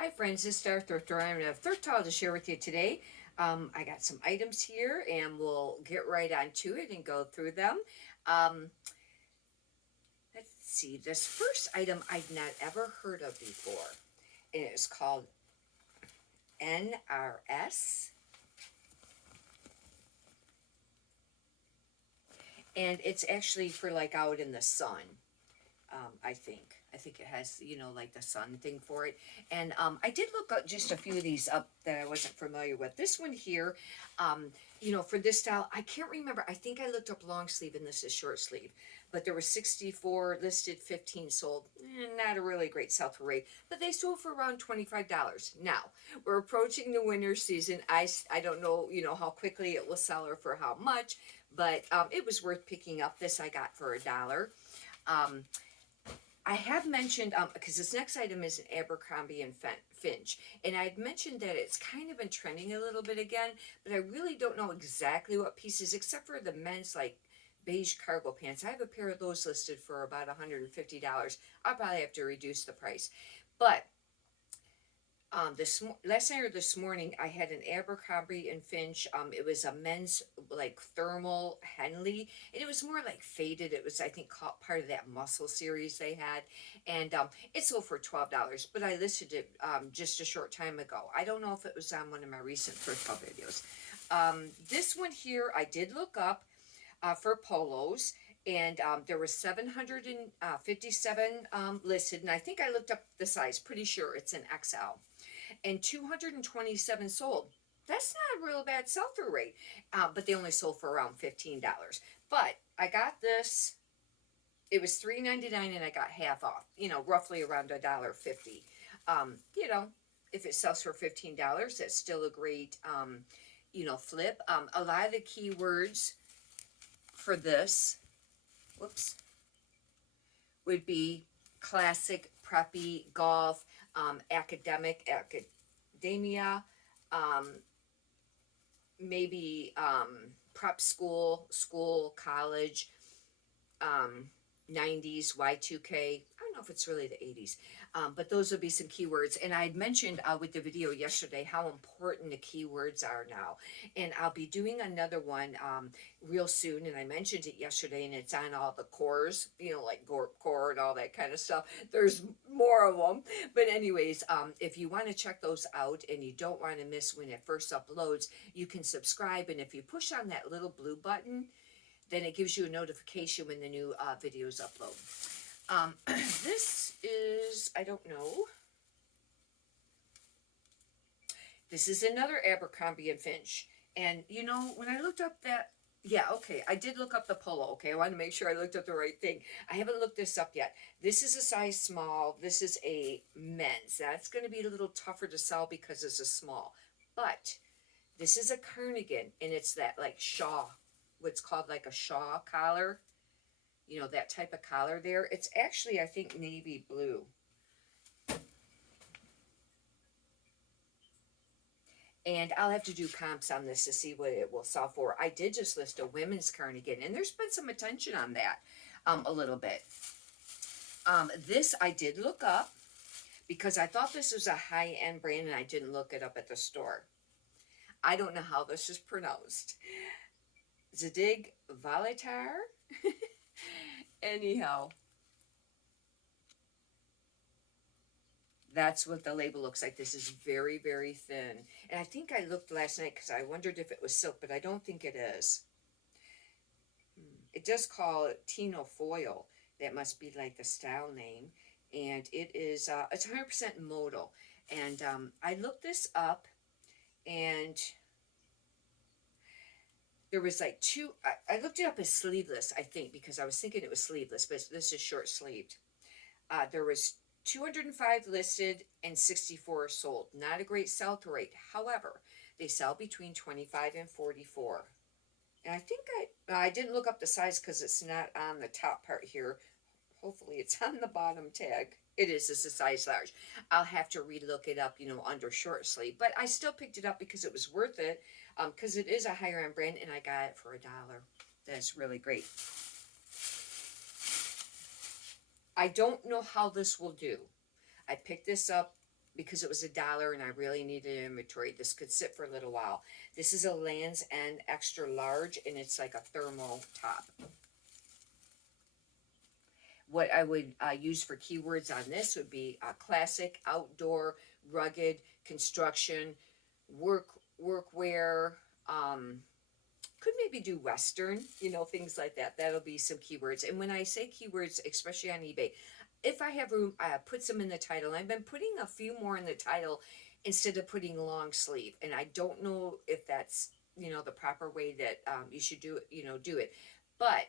Hi friends, this is Star Thrifter. I'm going to have Thrift Haul to share with you today. I got some items here and we'll get right on to it and go through them. Um, let's see, this first item I'd not ever heard of before. And it's called NRS. And it's actually for like out in the sun. I think. I think it has, like the sun thing for it. And I did look up just a few of these up that I wasn't familiar with. This one here, for this style, I can't remember. I think I looked up long sleeve and this is short sleeve. But there were 64 listed, 15 sold. Not a really great sell-through rate, but they sold for around $25. Now, we're approaching the winter season. I don't know, how quickly it will sell or for how much, but it was worth picking up. This I got for $1. Um, I have mentioned, because this next item is an Abercrombie and Finch, and I had mentioned that it's kind of been trending a little bit again, but I really don't know exactly what pieces, except for the men's, like, beige cargo pants. I have a pair of those listed for about $150. I'll probably have to reduce the price. But last night or this morning, I had an Abercrombie and Finch. It was a men's like thermal Henley, and it was more like faded. It was, I think, called part of that muscle series they had, and it sold for $12. But I listed it just a short time ago. I don't know if it was on one of my recent thrift haul videos. This one here, I did look up for polos. And there were 757 listed, and I think I looked up the size. Pretty sure it's an XL, and 227 sold. That's not a real bad sell-through rate, but they only sold for around $15. But I got this. It was $3.99, and I got half off. Roughly around $1.50. If it sells for $15, that's still a great, flip. A lot of the keywords for this, would be classic, preppy, golf, academia, maybe prep school, college, 90s, Y2K. I don't know if it's really the 80s, but those would be some keywords. And I had mentioned with the video yesterday how important the keywords are now. And I'll be doing another one real soon. And I mentioned it yesterday, and it's on all the cores, like core and all that kind of stuff. There's more of them. But anyways, if you want to check those out and you don't want to miss when it first uploads, you can subscribe. And if you push on that little blue button, then it gives you a notification when the new videos upload. This is, I don't know. This is another Abercrombie and Finch. And, when I looked up that, yeah, okay, I did look up the polo, okay? I want to make sure I looked up the right thing. I haven't looked this up yet. This is a size small. This is a men's. That's going to be a little tougher to sell because it's a small. But this is a cardigan, and it's that, like, shawl, what's called like a shawl collar, that type of collar there. It's actually, I think, navy blue. And I'll have to do comps on this to see what it will sell for. I did just list a women's cardigan, and there's been some attention on that a little bit. This I did look up because I thought this was a high-end brand, and I didn't look it up at the store. I don't know how this is pronounced. Zadig Valitar. Anyhow, that's what the label looks like. This is very, very thin. And I think I looked last night because I wondered if it was silk, but I don't think it is. It does call it Tino Foil. That must be like the style name. And it is, it's 100% modal. And I looked this up, and there was like two, I looked it up as sleeveless, I think, because I was thinking it was sleeveless, but this is short sleeved. There was 205 listed and 64 sold. Not a great sell-through rate. However, they sell between 25 and 44. And I think I didn't look up the size because it's not on the top part here. Hopefully it's on the bottom tag. It's a size large. I'll have to relook it up, under short sleeve. But I still picked it up because it was worth it, because it is a higher end brand, and I got it for $1. That's really great. I don't know how this will do. I picked this up because it was $1 and I really needed inventory. This could sit for a little while. This is a Land's End extra large, and it's like a thermal top. What I would use for keywords on this would be classic, outdoor, rugged, construction, workwear. Could maybe do Western, things like that. That'll be some keywords. And when I say keywords, especially on eBay, if I have room, I put some in the title. I've been putting a few more in the title instead of putting long sleeve. And I don't know if that's, the proper way that you should do it, But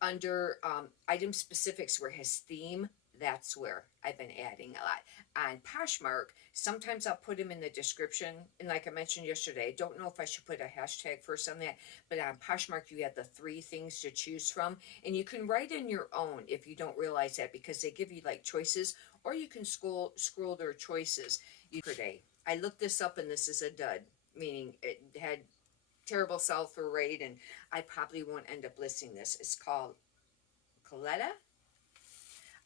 under item specifics where it has theme, that's where I've been adding a lot. On Poshmark, sometimes I'll put them in the description, and like I mentioned yesterday, I don't know if I should put a hashtag first on that, but on Poshmark you have the 3 things to choose from, and you can write in your own if you don't realize that, because they give you like choices, or you can scroll their choices per day. I looked this up, and this is a dud, meaning it had terrible sell-through rate, and I probably won't end up listing this. It's called Coletta.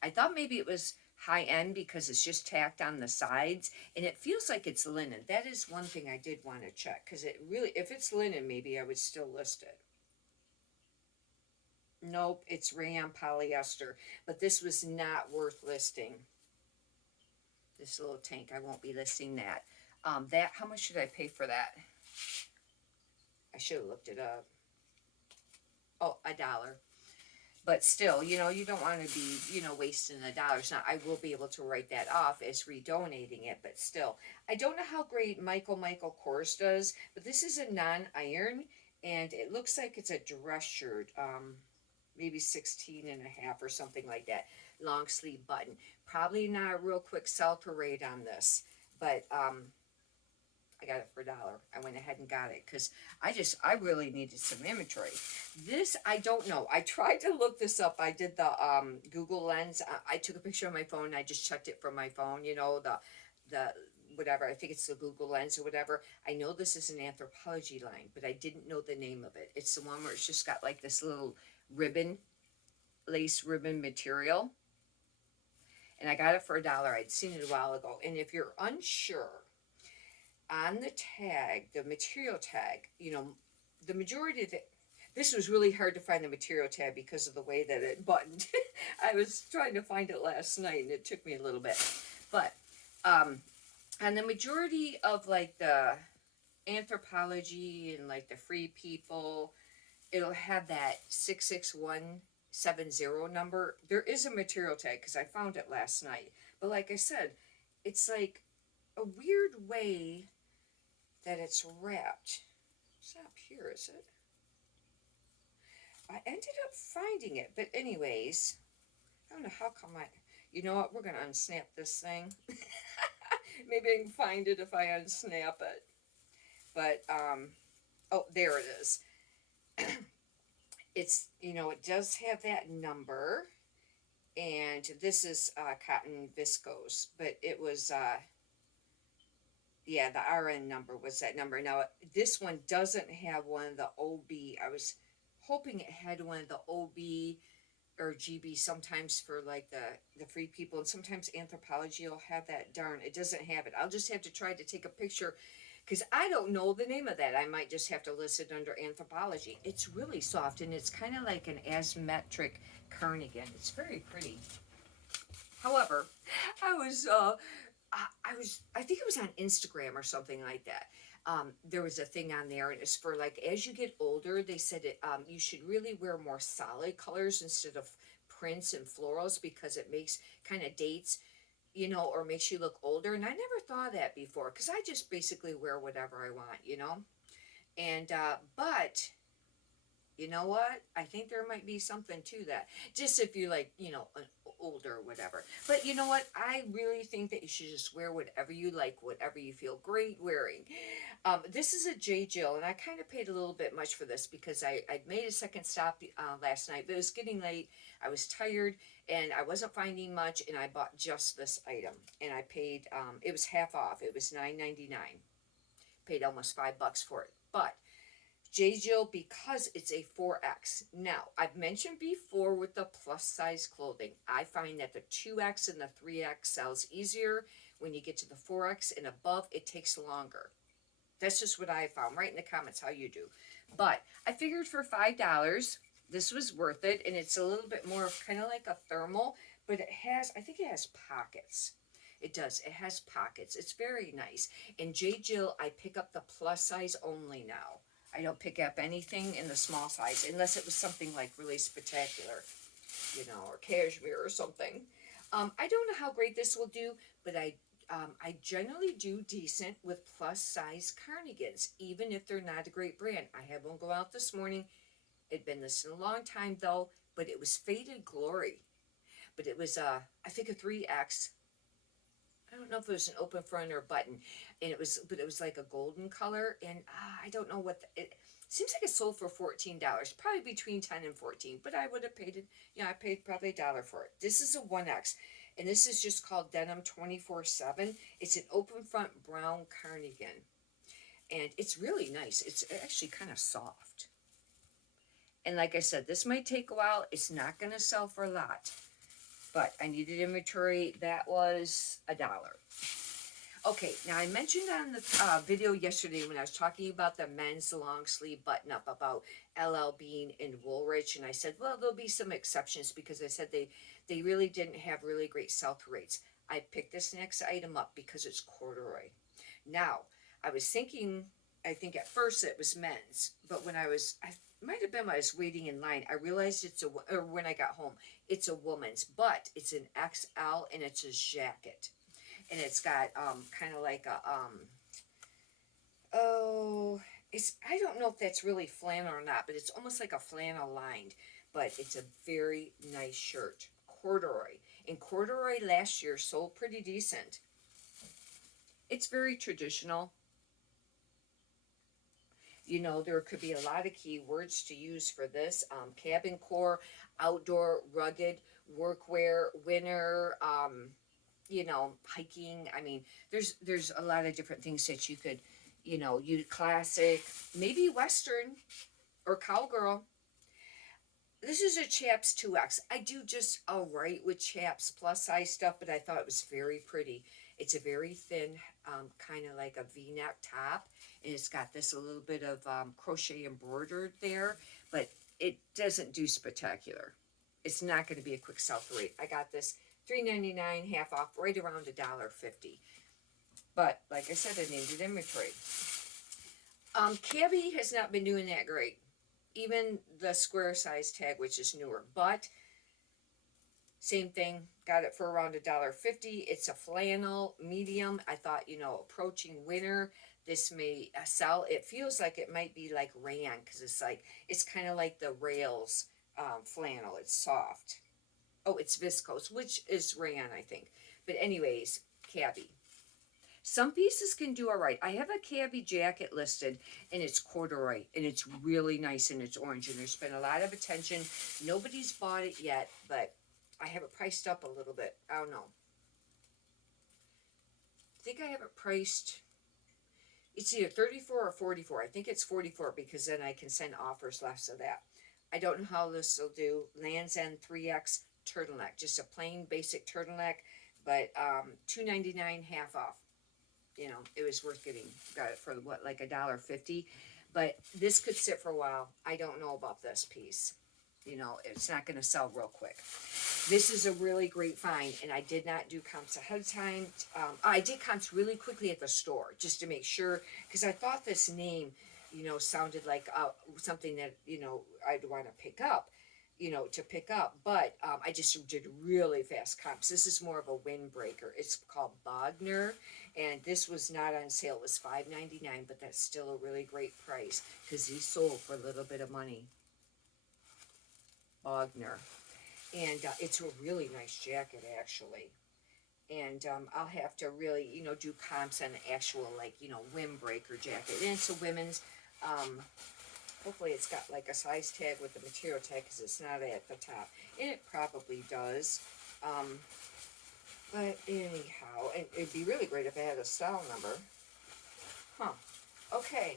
I thought maybe it was high-end because it's just tacked on the sides, and it feels like it's linen. That is one thing I did want to check, because it really, if it's linen, maybe I would still list it. Nope, it's rayon polyester, but this was not worth listing. This little tank, I won't be listing that. How much should I pay for that? I should have looked it up. Oh, $1. But still, you don't want to be, wasting $1. Now, I will be able to write that off as redonating it, but still. I don't know how great Michael Kors does, but this is a non-iron, and it looks like it's a dress shirt, maybe 16 and a half or something like that. Long sleeve button. Probably not a real quick sell-through rate on this, but I got it for $1. I went ahead and got it because I really needed some inventory. This, I don't know. I tried to look this up. I did the Google Lens. I took a picture of my phone. And I just checked it from my phone, the whatever. I think it's the Google Lens or whatever. I know this is an Anthropologie line, but I didn't know the name of it. It's the one where it's just got like this little ribbon, lace ribbon material. And I got it for $1. I'd seen it a while ago. And if you're unsure, on the tag, the material tag, the majority of this was really hard to find the material tag because of the way that it buttoned. I was trying to find it last night, and it took me a little bit. But on the majority of like the Anthropologie and like the Free People, it'll have that 66170 number. There is a material tag because I found it last night. But like I said, it's like a weird way that it's wrapped. It's not up here, is it? I ended up finding it, but anyways, I don't know how come you know what, we're going to unsnap this thing. Maybe I can find it if I unsnap it. But, oh, there it is. It's, it does have that number, and this is cotton viscose, but it was, yeah, the RN number was that number. Now, this one doesn't have one of the OB. I was hoping it had one of the OB or GB sometimes for like the Free People, and sometimes Anthropologie will have that. Darn, it doesn't have it. I'll just have to try to take a picture because I don't know the name of that. I might just have to list it under Anthropologie. It's really soft, and it's kind of like an asymmetric cardigan. It's very pretty. However, I think it was on Instagram or something like that. There was a thing on there, and it's for like, as you get older, they said you should really wear more solid colors instead of prints and florals because it makes kind of dates, or makes you look older. And I never thought of that before because I just basically wear whatever I want, And, but you know what? I think there might be something to that. Just if you like, older or whatever. But you know what? I really think that you should just wear whatever you like, whatever you feel great wearing. This is a J. Jill, and I kind of paid a little bit much for this because I made a second stop last night, but it was getting late. I was tired, and I wasn't finding much, and I bought just this item. And I paid, it was half off. It was $9.99. Paid almost $5 for it. But J. Jill because it's a 4X. Now, I've mentioned before with the plus size clothing, I find that the 2X and the 3X sells easier. When you get to the 4X and above, it takes longer. That's just what I found. Write in the comments how you do. But I figured for $5, this was worth it. And it's a little bit more kind of like a thermal, but it has, I think it has pockets. It does. It has pockets. It's very nice. In J. Jill, I pick up the plus size only now. I don't pick up anything in the small size unless it was something like really spectacular, you know, or cashmere or something. I don't know how great this will do, but I generally do decent with plus size cardigans, even if they're not a great brand. I had one go out this morning. It'd been this in a long time though, but it was Faded Glory. But it was I think a 3X. I don't know if it was an open front or a button, and but it was like a golden color, and I don't know what it seems like. It sold for $14, probably between 10 and 14, but I would have paid it. Yeah, I paid probably $1 for it. This is a 1X, and this is just called Denim 24/7. It's an open front brown cardigan, and it's really nice. It's actually kind of soft, and like I said, this might take a while. It's not going to sell for a lot. But I needed inventory. That was $1. Okay, now I mentioned on the video yesterday when I was talking about the men's long sleeve button up about LL Bean and Woolrich, and I said, well, there'll be some exceptions because I said they really didn't have really great sell-through rates. I picked this next item up because it's corduroy. Now, I was thinking, I think at first it was men's, but when I might have been when I was waiting in line, I realized or when I got home, it's a woman's, but it's an XL and it's a jacket. And it's got kind of like a, I don't know if that's really flannel or not, but it's almost like a flannel lined, but it's a very nice shirt. Corduroy. And corduroy last year sold pretty decent. It's very traditional. You know, there could be a lot of keywords to use for this. Cabin core, outdoor, rugged, workwear, winter, you know, hiking. I mean, there's a lot of different things that you could, you know, classic, maybe Western or cowgirl. This is a Chaps 2X. I do just all right with Chaps plus size stuff, but I thought it was very pretty. It's a very thin, kind of like a V-neck top, and it's got this a little bit of crochet embroidered there, but it doesn't do spectacular. It's not going to be a quick sell-through rate. I got this $3.99 half off, right around $1.50. But like I said, I needed inventory. Cabby has not been doing that great. Even the square size tag, which is newer, but same thing, got it for around $1.50. It's a flannel medium. I thought, you know, approaching winter, this may sell. It feels like it might be like rayon, because it's kind of like the rails flannel. It's soft. Oh, it's viscose, which is rayon, I think. But anyways, cabby. Some pieces can do all right. I have a cabby jacket listed, and it's corduroy, and it's really nice, and it's orange, and there's been a lot of attention. Nobody's bought it yet, but I have it priced up a little bit. I don't know. I think I have it priced, it's either 34 or 44. I think it's 44 because then I can send offers less of that. I don't know how this will do. Lands' End 3X turtleneck. Just a plain basic turtleneck, but $2.99 half off. You know, it was worth getting. Got it for what, like $1.50. But this could sit for a while. I don't know about this piece. You know, it's not going to sell real quick. This is a really great find, and I did not do comps ahead of time. I did comps really quickly at the store just to make sure, because I thought this name, you know, sounded like something that, you know, I'd want to pick up, you know, but I just did really fast comps. This is more of a windbreaker. It's called Bogner, and this was not on sale. It was $5.99, but that's still a really great price because these sold for a little bit of money. Bogner. And it's a really nice jacket, actually. And I'll have to really, you know, do comps on the actual, like, you know, windbreaker jacket. And it's a women's, hopefully it's got, like, a size tag with the material tag, because it's not at the top. And it probably does. But anyhow, and it'd be really great if I had a style number. Huh. Okay.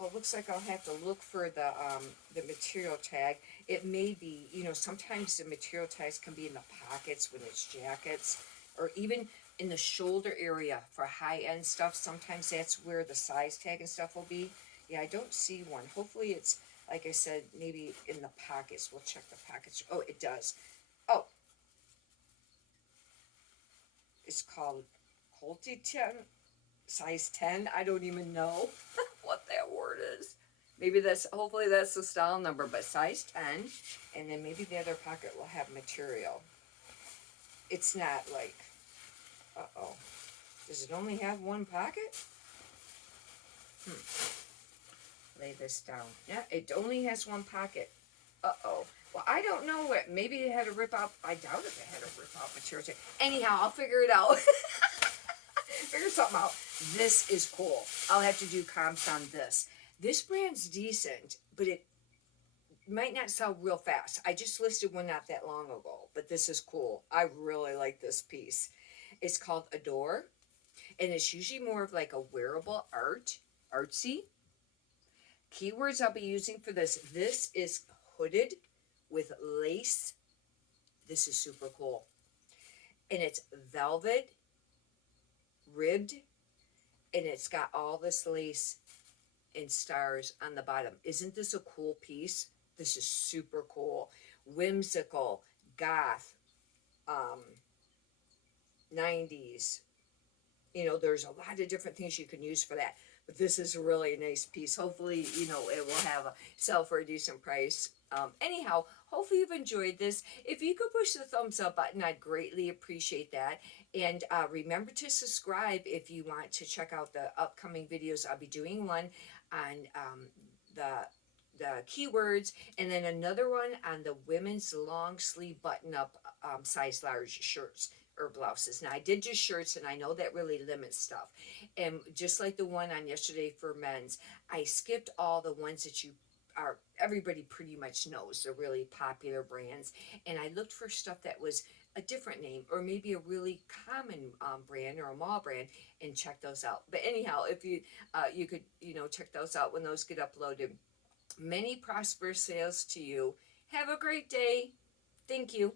Well, it looks like I'll have to look for the material tag. It may be, you know, sometimes the material tags can be in the pockets when it's jackets, or even in the shoulder area for high-end stuff. Sometimes that's where the size tag and stuff will be. Yeah, I don't see one. Hopefully it's, like I said, maybe in the pockets. We'll check the pockets. Oh, it does. Oh, it's called Holti 10, size 10. I don't even know what that word is. Maybe that's, hopefully that's the style number, but size 10. And then maybe the other pocket will have material. It's not like, uh-oh. Does it only have one pocket? Lay this down. Yeah, it only has one pocket. Uh-oh. Well, I don't know what. Maybe it had a rip out. I doubt if it had a rip out material tag. Anyhow, I'll figure it out. Figure something out. This is cool. I'll have to do comps on this. This brand's decent, but it might not sell real fast. I just listed one not that long ago, but this is cool. I really like this piece. It's called Adore, and it's usually more of like a wearable artsy. Keywords I'll be using for this. This is hooded with lace. This is super cool. And it's velvet, ribbed, and it's got all this lace and stars on the bottom. Isn't this a cool piece? This is super cool. Whimsical, goth, 90s. You know, there's a lot of different things you can use for that. But this is a really nice piece. Hopefully, you know, it will have a sell for a decent price. Anyhow, hopefully you've enjoyed this. If you could push the thumbs up button, I'd greatly appreciate that. And remember to subscribe if you want to check out the upcoming videos. I'll be doing one on the keywords, and then another one on the women's long sleeve button up size large shirts or blouses. Now I did just shirts, and I know that really limits stuff. And just like the one on yesterday for men's, I skipped all the ones that everybody pretty much knows, the really popular brands, and I looked for stuff that was a different name or maybe a really common brand or a mall brand, and check those out. But anyhow, if you you could, you know, check those out when those get uploaded. Many prosperous sales to you. Have a great day. Thank you.